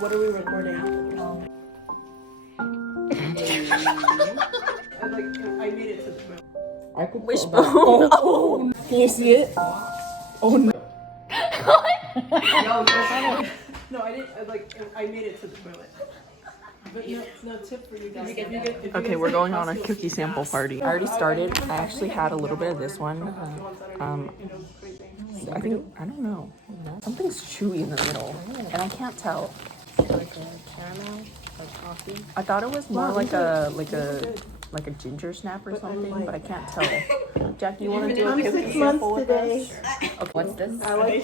What are we recording? I made it to the moon. I could Wishbone. Oh, can you see it? Oh no. No, I didn't. I made it to the moon. But no tip for you guys. Okay, we're going on a cookie sample party. I already started. I actually had a little bit of this one. I don't know. Something's chewy in the middle, and I can't tell. like a caramel, like coffee. I thought it was more like a ginger snap or something, but I can't tell. Jack, you want to do a I'm cookie 6 sample months with us? today. Okay, what's this? I like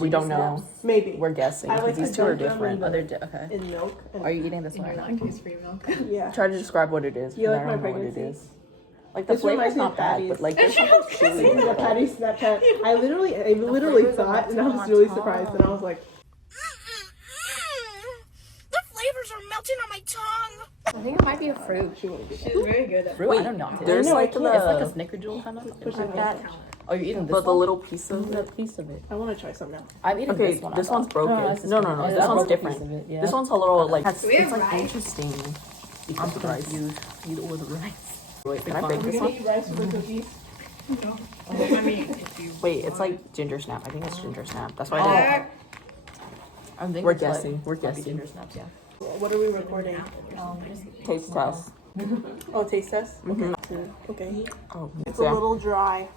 We don't know. maybe We're guessing I because like these to two are dunk them different. in Okay. in milk. And Are you eating this one or not? Lactose-free milk. yeah. Try to describe what it is. You like I my don't know what pregnancy? it is. Like the This flavor's reminds me not of bad, patties. but like there's something chewy in The the patty middle. Snapchat. I literally flavors are thought, and I melting was on really my surprised, tongue. and I was like, The flavors are melting on my tongue. I think it might be a fruit. She's very good at Wait, I don't know. There's know, I like can't- the It's like a snickerdoodle kind of Push like it that. Oh, you're eating this but the one? little piece of it. That piece of it. I want to try some now. I'm eating Okay, this one. this I one's thought. broken. that's No, one. this That's one's a different. piece of it, yeah. This one's a little like it's we have like rice? interesting. I'm Because of rice. confused. You know, with rice. Wait, can I bake this We're gonna one? eat rice with the cookies. I mean, if you Wait, it's like ginger snap. I think it's ginger snap. That's why I did. I think We're it's like guessing. We're fluffy guessing. ginger snaps, yeah. What are we recording? Just Taste test. Oh, taste test. Mhm. Okay. Oh, It's a yeah. little dry,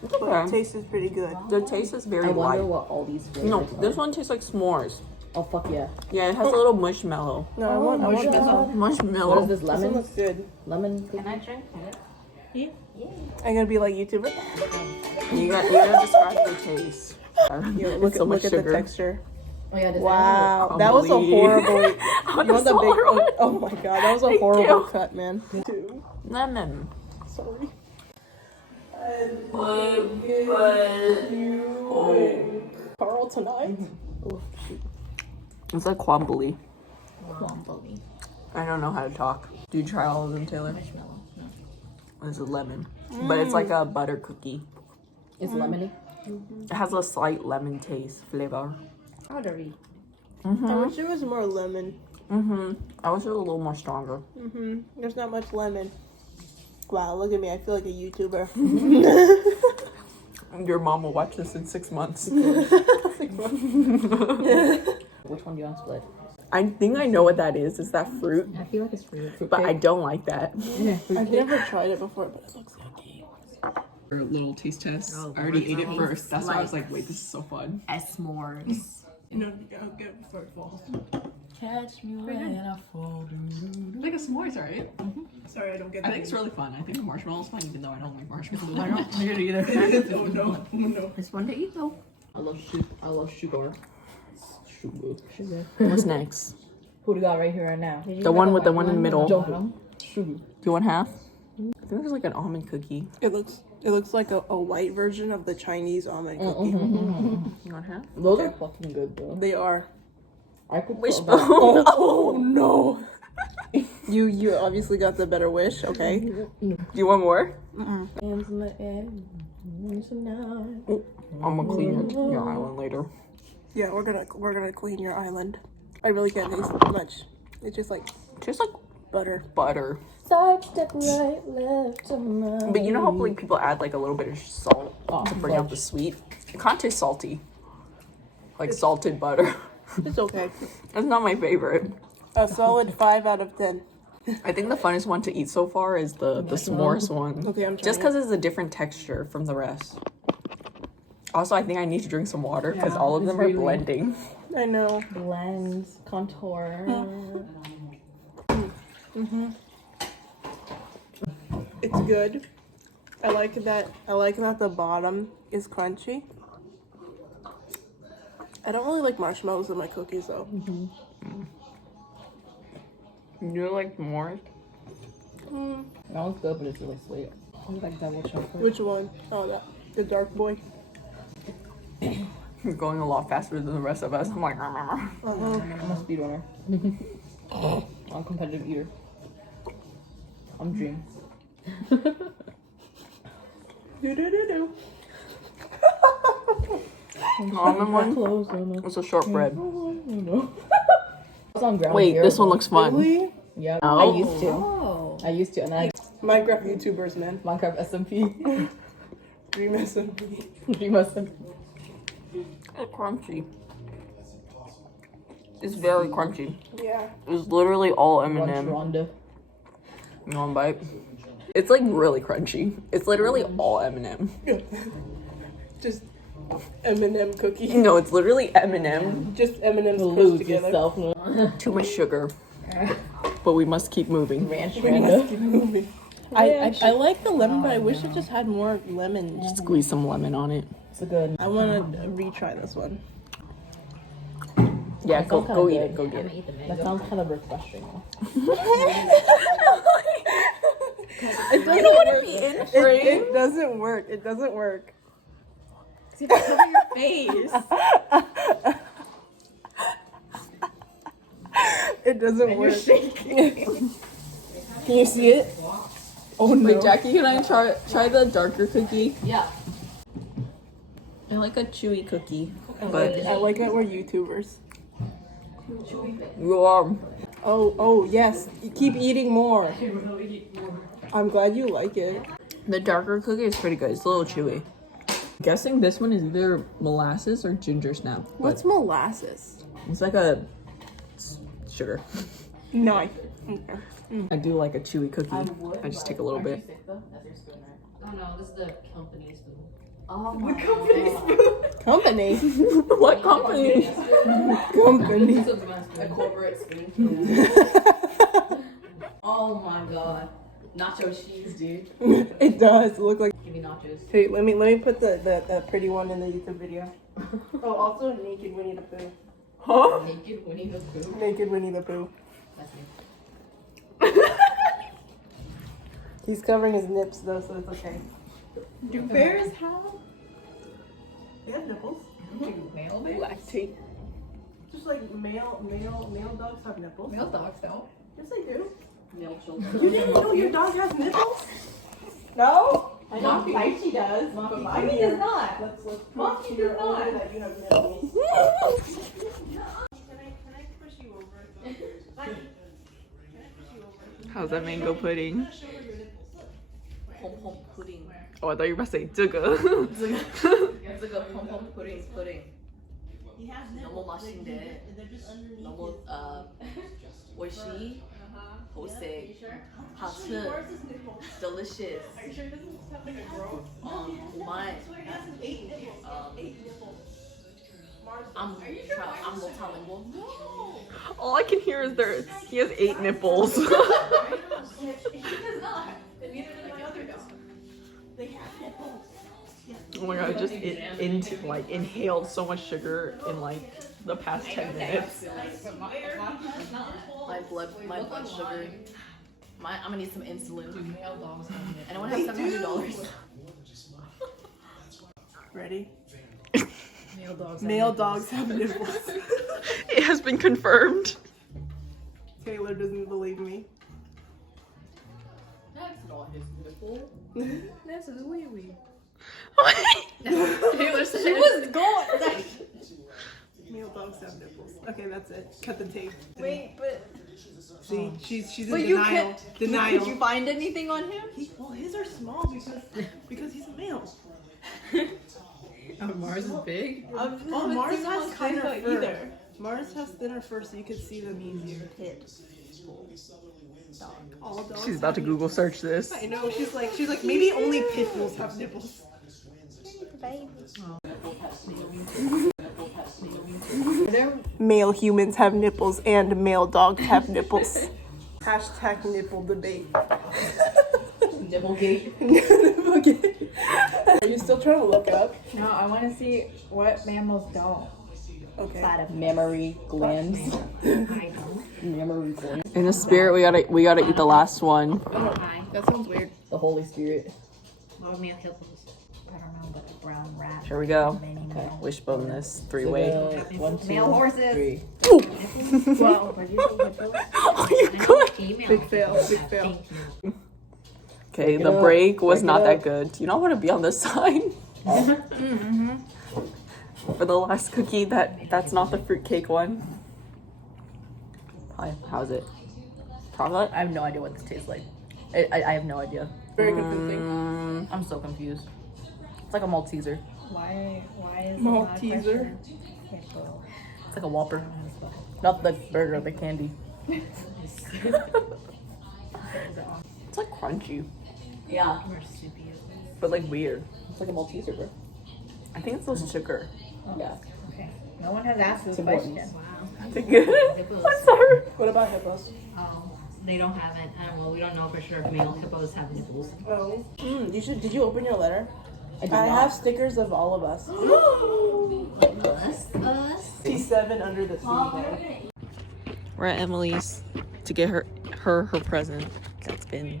but Okay. the taste is pretty good. The taste is very I wonder light. what all these flavors No, are. this one tastes like s'mores. Oh, fuck yeah. Yeah, it has a little marshmallow. No, I want this one. What is Marshmallow. this, This one lemon? looks good. Lemon? can I drink it? I'm gonna be like YouTuber. You gotta describe the taste. Yo, It's so much look at the sugar. texture. Oh, yeah, this Wow, that was a horrible. On You want the big? one. Oh my god, that was a Thank horrible you. cut, man. Two. Lemon. Sorry. Carl tonight. Oh shoot. It's like quambly. Quambly. I don't know how to talk. Do you try all of them, Taylor? Marshmallow. No. It's a lemon, but it's like a butter cookie. It's lemony. It has a slight lemon taste flavor. Powdery. I wish there was more lemon. I wish it was a little more stronger. There's not much lemon. Wow, look at me. I feel like a YouTuber. Your mom will watch this in 6 months. Which one do you want to split? I think I know what that is. Is that fruit? I feel like it's fruit. But I don't like that. I've never tried it before, but it looks good. A little taste test. Oh, I already ate it nice. first. That's why I was like, wait, this is so fun. S'mores. You know, I'll get it before it falls. Catch me when I fall. Like a s'mores, right? Sorry, I don't get I that. think it's really fun. I think the marshmallow's fun, even though I don't like marshmallows. I don't like it either. Oh no, oh no. It's fun to eat though. I love sugar. Sugar. What's next? Who do you got right here right now? The one with the one in the middle. Do Sugar. you want half? I think there's like an almond cookie. It looks like a white version of the Chinese almond cookie. You want half? Those are fucking good though. They are. I could Wishbone. Oh no. You obviously got the better wish. Okay. Do you want more? Hands in the air. I'm gonna clean your island later. Yeah, we're gonna clean your island. I really can't taste much. It's just like Tastes like butter. butter. Side step right, left to right. But you know how like people add like a little bit of salt to bring out the sweet? It can't taste salty. Like salted butter. It's okay. It's not my favorite. A solid 5 out of 10. I think the funnest one to eat so far is the s'mores one. Okay, I'm trying. Just because it's a different texture from the rest. Also, I think I need to drink some water because all of them are really- blending. I know. Blends, contour. It's good. I like that the bottom is crunchy. I don't really like marshmallows in my cookies though. You like s'mores? That one's good, but it's really sweet. I like double chocolate. Which one? Oh, the dark boy. You're going a lot faster than the rest of us. I'm like, I'm a speedrunner. I'm a competitive eater. I'm Dream. Do. almond one. It's a shortbread. on ground Wait, zero. this one looks fun. Really? Yeah, Oh. I used to, and then Minecraft YouTubers, man. Minecraft SMP. Dream SMP. Dream SMP. It's crunchy. It's very crunchy. Yeah. It's literally all Lunch M&M. Rhonda. You want a bite? It's like really crunchy. It's literally all M&M. Just M&M cookie. No, it's literally M&M. Just M&M's pushed Lose together. yourself. Too much sugar. But we must keep moving. Ranch We must Rhonda. keep moving. I like the lemon, but I wish it just had more lemon. Squeeze some lemon on it. It's a good. I want to retry this one. Yeah, That go sounds kinda eat good. it. Go get it. That sounds kind of refreshing. It doesn't work. It doesn't work. It doesn't work. Cover your face. It doesn't work. Can you see it? Oh no. Wait, Jackie, can I try the darker cookie? Yeah. I like a chewy cookie. I like that we're YouTubers. You are. Oh yes. You keep eating more. I'm glad you like it. The darker cookie is pretty good. It's a little chewy. I'm guessing this one is either molasses or ginger snap. but What's molasses? It's like a sugar. No. Okay. I do like a chewy cookie. I just take a little bit. Oh no, this is the company spoon. Oh my Company. What company? Company. A corporate spoon. Oh my god. Nacho cheese, dude. It does look like. Give me nachos. Hey, let me put the pretty one in the YouTube video. Oh, also naked Winnie the Pooh. Huh? Naked Winnie the Pooh. Naked Winnie the Pooh. That's me. He's covering his nips though, so it's okay. Do bears have? They have nipples. Male bears? Lactate. Just like male dogs have nipples. Male dogs don't. Yes, they do. Male children. You didn't know your dog has nipples? No. I know Monkey does. Monkey does not. Let's Monkey to your does not. owner that you have nipples. Can I push you over? How's that mango pudding? Pom pom pudding. Oh, I thought you were about to say 这个.这个 pom pom pudding. 너무 맛있는데. 너무 맛이 호색. 하트. Delicious. My. I'm multilingual. All I can hear is he has 8 nipples. Oh my god, I just inhaled so much sugar in like the past 10 minutes. My blood sugar. I'm gonna need some insulin. Anyone have $700? Ready? Male dogs have nipples. It has been confirmed. Taylor doesn't believe me. That's not his nipple. This is wee wee. Taylor said she was going. Male dogs have nipples. Okay, that's it. Cut the tape. Wait, but See, she's in but you denial. can't. Denial. Did you find anything on him? Well, his are small because he's a male. Oh, Mars is big. Oh, Mars has thinner fur. Mars has thinner fur, so you could see them easier. All dogs. She's about to Google search this. I know. She's like maybe only pit bulls have nipples. Male humans have nipples and male dogs have nipples. Hashtag nipple debate. Nipplegate. Nipplegate. Are you still trying to look up? No, I want to see what mammals don't. Okay. Mammary glands. Mammary glands. In the spirit, we gotta eat the last one. That sounds weird. The Holy Spirit. Well, male hippos. I don't know, but a brown rat. Here we go. Okay. Wishbone this 3-way. 1, 2, Male horses. 3. Well, but you say hippos. Oh, you good? Female. Big fail. Big fail. Thank you. Okay, Break it the up. break was Break it not that up. good. Do you not want to be on this side? For the last cookie, that's not the fruitcake one. Hi, how's it? Chocolate? I have no idea what this tastes like. I have no idea. Very confusing. I'm so confused. It's like a Malteser. Why is Malteser. It's like a Whopper. Not the burger, the candy. It's like crunchy, Yeah. but like weird. It's like a Malteser, bro. I think it's those sugar. Yeah. Okay. No one has asked this important. question. Wow. Is it good? I'm sorry. What about hippos? They don't have it. Well, we don't know for sure if male hippos have nipples. Oh. Did you open your letter? I did I not. have stickers of all of us. Us? T7 under the sea there. We're at Emily's to get her present. It's been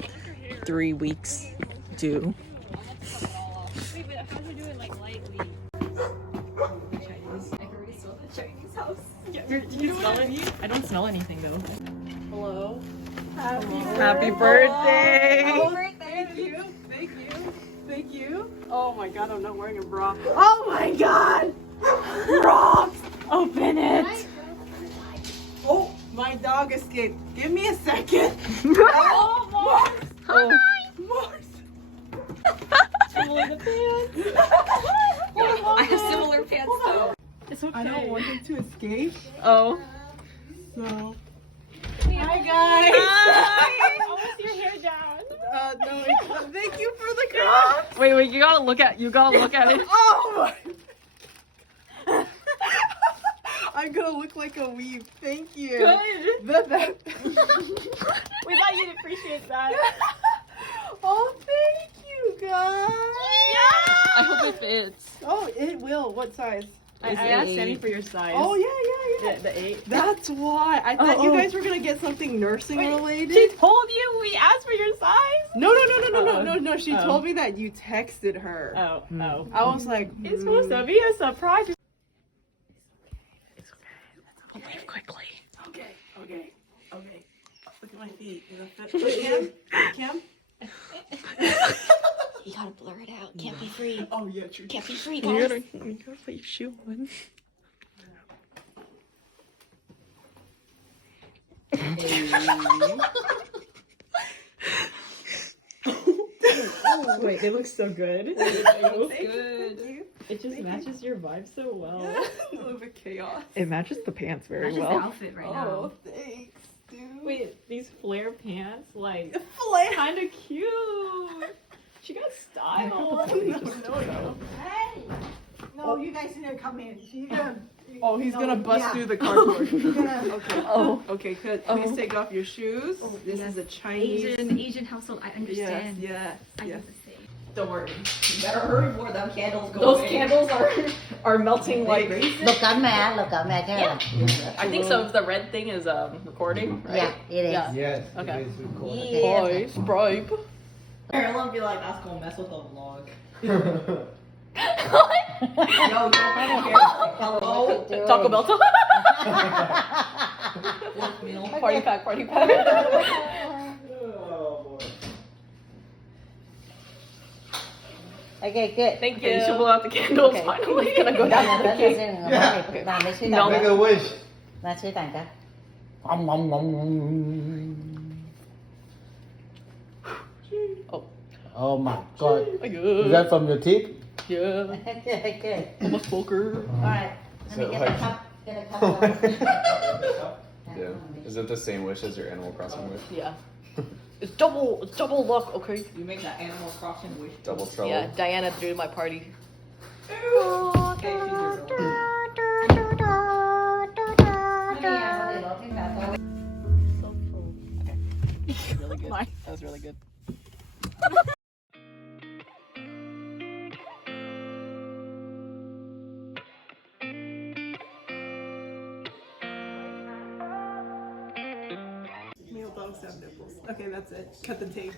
3 weeks due. Wait, but how's it doing like lightly? You smell it? I don't smell anything though. Hello. Happy birthday! Thank you. Thank you. Thank you. Oh my god, I'm not wearing a bra. Oh my god! Crocs! Open it! Oh, my dog escaped. Give me a second. Oh, Mars! Oh. Mars! I have similar pants too. It's okay. I don't want him to escape, Oh. so. Hi guys! I want to see your hair down. No, thank you for the Crocs! Wait, you gotta look at it. Oh my! I'm gonna look like a weeb. Thank you. Good. We thought you'd appreciate that. Oh, thank you guys. I hope it fits. Oh, it will. What size? I asked Sammy for your size. Oh yeah. The 8. That's why. I thought you guys were gonna get something nursing related. She told you we asked for your size. No. She Oh. told me that you texted her. Oh. I was like, It's supposed to be a surprise. Leave quickly. Okay. Look at my feet. Is that fit? Cam? You gotta blur it out. Can't be free. Oh yeah, true. Can't be free, You guys. gotta put your shoe on. Wait, they look so good. Good. It just matches your vibe so well. A little bit chaos. It matches the pants very That's just well. the outfit right Oh, now. thanks, dude. Wait, these flare pants, like, Flare. kind of cute. She got style. No. Hey! No, you guys need to come in. She's gonna. Oh, he's gonna bust yeah. through the cardboard. You're gonna. Okay. Oh. Okay, good. Please take off your shoes. This is a Chinese. Asian household, I understand. Yes. Don't worry. You better hurry before them candles go Those away. candles are melting like. Look at me, Yeah. I think so. If the red thing is recording, right? Yeah, it is. Yeah. Yes, Okay. it is recorded. Boys, bribe. Everyone be like, that's gonna mess with the vlog. Yo, hello. Taco Bell. Meal. Party pack. Oh, boy. Okay, good. Thank you. You should blow out the candles. Okay. Finally, gonna go down to the cake. Make a wish. Oh my god. Is that from your teeth? Yeah. Good. I'm a smoker. Alright, let me So, get like- a cup. Get a cup. Yeah. Is it the same wish as your Animal Crossing wish? Yeah. It's double luck, okay? You make that Animal Crossing wish. Double trouble. Yeah, Diana threw my party. Okay, she's your girl. Really good. That was really good. Male dogs have nipples. Okay, that's it. Cut the tape.